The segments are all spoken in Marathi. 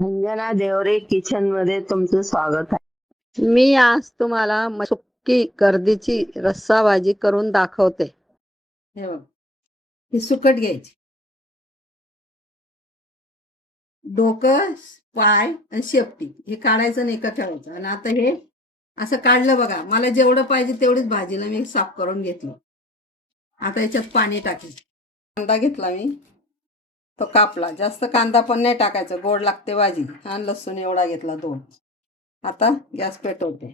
अंजना देवरे किचन मध्ये तुमचं स्वागत आहे. मी आज तुम्हाला सुक्की गर्दीची रस्सा भाजी करून दाखवते. हे बघ, ही सुकट घ्यायची, डोकं, पाय आणि शेपटी हे काढायचं आणि एका ठेवायचं. आणि आता हे असं काढलं बघा. मला जेवढं पाहिजे तेवढीच भाजीला मी साफ करून घेतली. आता याच्यात पाणी टाकेल. कांदा घेतला मी, तो कापला. जास्त कांदा पण नाही टाकायचा, गोड लागते भाजी. आणि लसूण एवढा घेतला 2. आता गॅस पेटवते.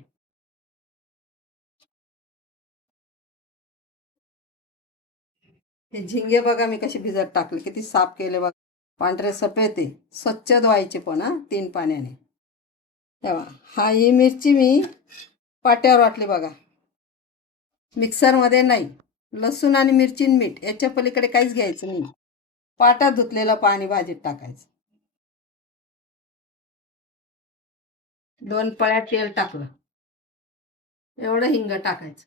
हे झिंगे बघा मी कशी भिजत टाकले, किती साफ केले बघा. पांढरे सफेद आहे, स्वच्छ धुवायचे पण 3 पाण्याने. तेव्हा ही मिरची मी पाट्यावर वाटली बघा, मिक्सरमध्ये नाही. लसूण आणि मिरची मीठ याच्या पलीकडे काहीच घ्यायचं नाही. पाटा धुतलेलं पाणी भाजीत टाकायचं. 2 पळ्या तेल टाकलं, एवढं हिंग टाकायचं.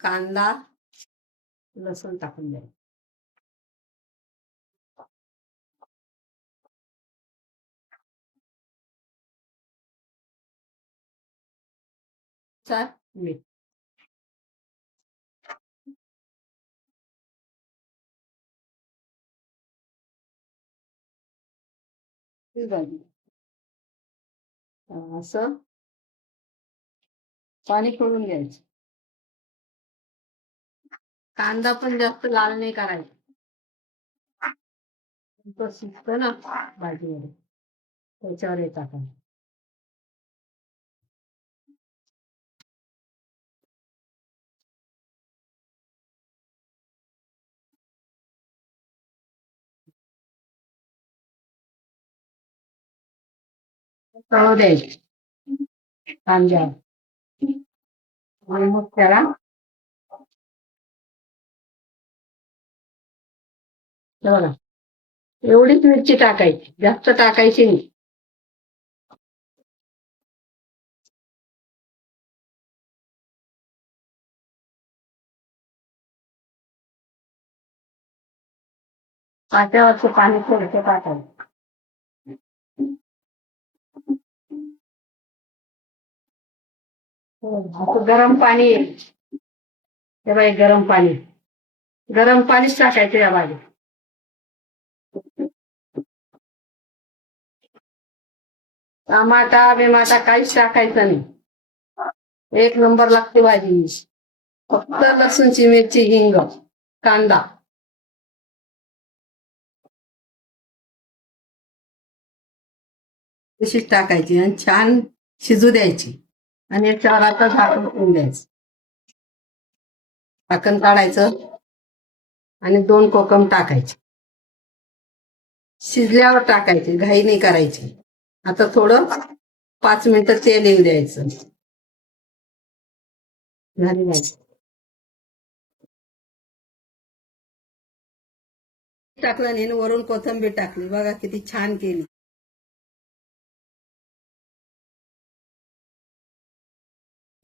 कांदा लसूण टाकून द्यायचं. मीठ भाजी असं पाणी करून घ्यायचं. कांदा पण जास्त लाल नाही करायचा, तो शिजतो ना भाजीमध्ये, त्याच्यावर येतात. तळू द्यायची कांद्यावर आणि मग त्याला बघा एवढीच मिरची टाकायची, जास्त टाकायची नाही. पाट्यावरचं पाणी थोडंसं टाकायचं. असं गरम पाणी आहे, हे बाई गरम पाणीच टाकायचं या भाजीत. टमाटा बिमाटा काहीच टाकायचं नाही. 1 नंबर लागते भाजी. फक्त लसूणची मिरची, हिंग, कांदा. तशीच टाकायची आणि छान शिजू द्यायची. आणि याच्यावर आता झाकण ठेवून द्यायचं. झाकण काढायचं आणि 2 कोकम टाकायचे. शिजल्यावर टाकायचे, घाई नाही करायची. आता थोडं 5 मिनिटं तेल येऊ द्यायचं. झाली भाजी. टाकलं आणि वरून कोथिंबीर टाकली. बघा किती छान केली.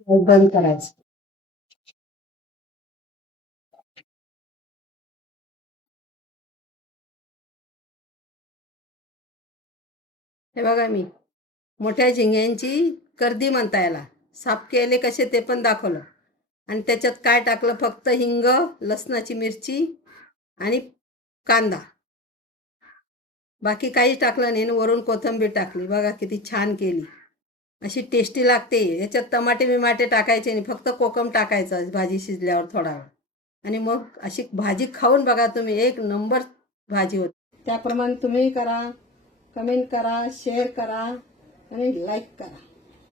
बंद करायचं. हे बघा मी मोठ्या झिंग्यांची कर्दी म्हणता याला, साफ केले कसे ते पण दाखवलं. आणि त्याच्यात काय टाकलं, फक्त हिंग, लसणाची मिरची आणि कांदा, बाकी काहीच टाकलं नाही. वरून कोथिंबीर टाकली. बघा किती छान केली, अशी टेस्टी लागते. याच्यात टमाटे बिमाटे टाकायचे नाही, फक्त कोकम टाकायचं भाजी शिजल्यावर थोडा वेळ. आणि मग अशी भाजी खाऊन बघा तुम्ही, 1 नंबर भाजी होती. त्याप्रमाणे तुम्ही करा, कमेंट करा, शेअर करा आणि लाईक करा.